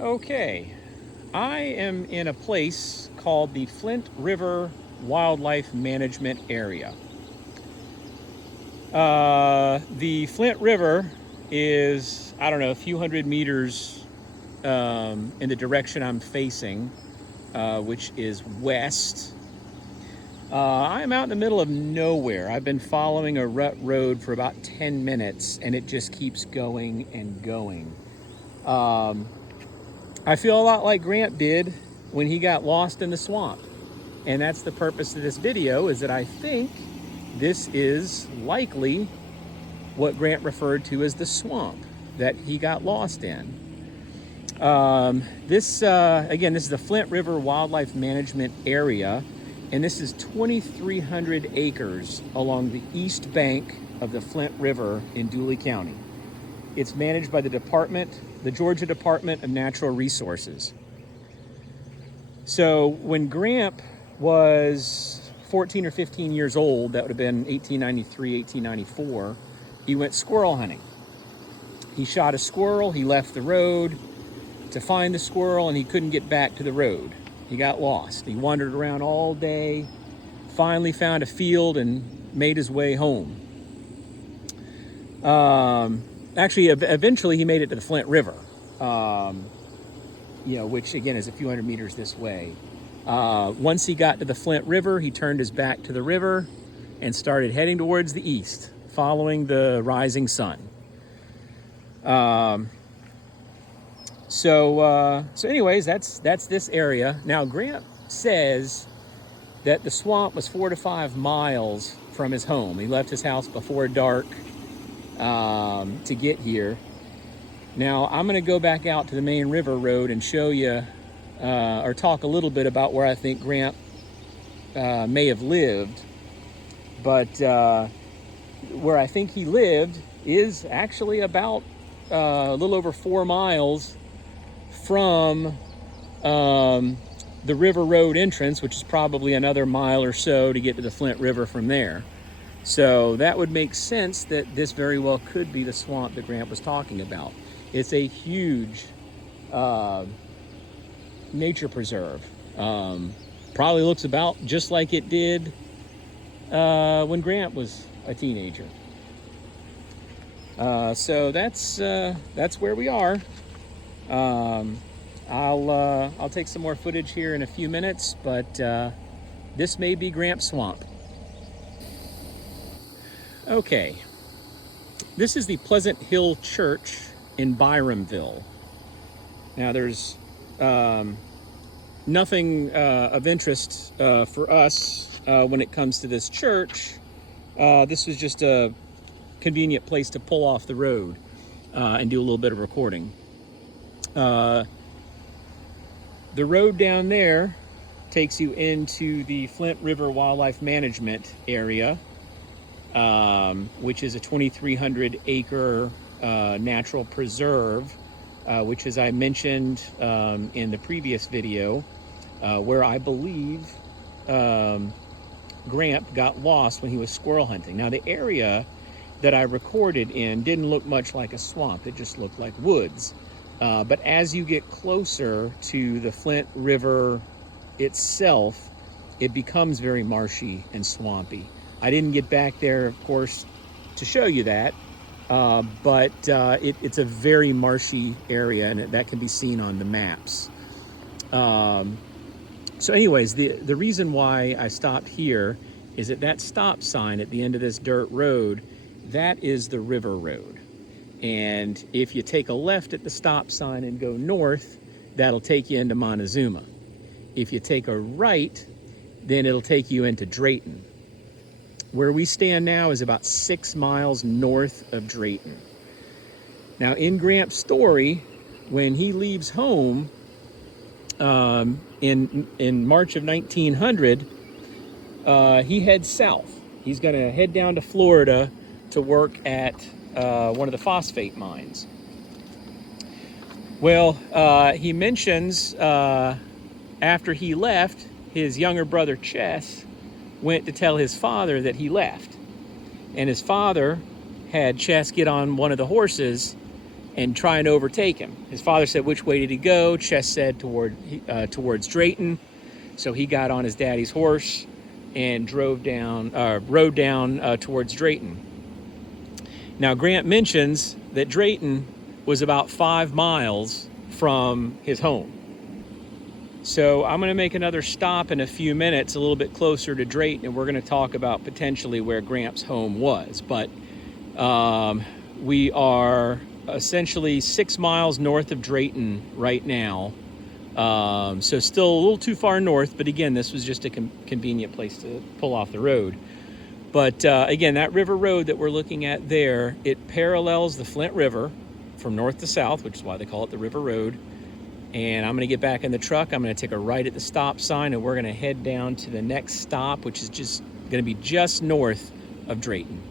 Okay, I am in a place called the Flint River Wildlife Management Area. The Flint River is, I don't know, a few hundred meters in the direction I'm facing, which is west. I'm out in the middle of nowhere. I've been following a rut road for about 10 minutes and it just keeps going and going. I feel a lot like Gramp did when he got lost in the swamp. And that's the purpose of this video, is that I think this is likely what Gramp referred to as the swamp that he got lost in. Again, this is the Flint River Wildlife Management Area, and this is 2,300 acres along the east bank of the Flint River in Dooley County. It's managed by the Georgia Department of Natural Resources. So when Gramp was 14 or 15 years old, that would have been 1893, 1894, he went squirrel hunting. He shot a squirrel, he left the road to find the squirrel, and he couldn't get back to the road. He got lost. He wandered around all day, finally found a field and made his way home. Actually, eventually he made it to the Flint River, which again is a few hundred meters this way. Once he got to the Flint River, he turned his back to the river and started heading towards the east, following the rising sun. So anyways, that's this area. Now, Gramp says that the swamp was 4 to 5 miles from his home. He left his house before dark to get here. Now, I'm going to go back out to the main river road and show you, or talk a little bit about where I think Gramp may have lived. But where I think he lived is actually about a little over 4 miles from the river road entrance, which is probably another mile or so to get to the Flint River from there. So that would make sense that this very well could be the swamp that Gramp was talking about. It's a huge nature preserve. Probably looks about just like it did when Gramp was a teenager. So that's where we are. I'll take some more footage here in a few minutes, but this may be Gramp Swamp. Okay, this is the Pleasant Hill Church in Byramville. Now, there's nothing of interest for us when it comes to this church. This was just a convenient place to pull off the road and do a little bit of recording. The road down there takes you into the Flint River Wildlife Management Area, which is a 2,300 acre natural preserve, which, as I mentioned in the previous video, where I believe Gramp got lost when he was squirrel hunting. Now, the area that I recorded in didn't look much like a swamp. It just looked like woods. But as you get closer to the Flint River itself, it becomes very marshy and swampy. I didn't get back there, of course, to show you that, but it's a very marshy area, and that can be seen on the maps. So anyways, the reason why I stopped here is that stop sign at the end of this dirt road, that is the river road. And if you take a left at the stop sign and go north, that'll take you into Montezuma. If you take a right, then it'll take you into Drayton. Where we stand now is about 6 miles north of Drayton. Now, in Gramp's story, when he leaves home in March of 1900, he heads south. He's going to head down to Florida to work at one of the phosphate mines. Well, he mentions after he left, his younger brother Chess went to tell his father that he left. And his father had Chess get on one of the horses and try and overtake him. His father said, which way did he go? Chess said towards Drayton. So he got on his daddy's horse and rode down towards Drayton. Now, Gramp mentions that Drayton was about 5 miles from his home. So I'm going to make another stop in a few minutes, a little bit closer to Drayton, and we're going to talk about potentially where Gramp's home was. But we are essentially 6 miles north of Drayton right now. So still a little too far north, but again, this was just a convenient place to pull off the road. But again, that river road that we're looking at there, it parallels the Flint River from north to south, which is why they call it the River Road. And I'm going to get back in the truck. I'm going to take a right at the stop sign, and we're going to head down to the next stop, which is just going to be just north of Drayton.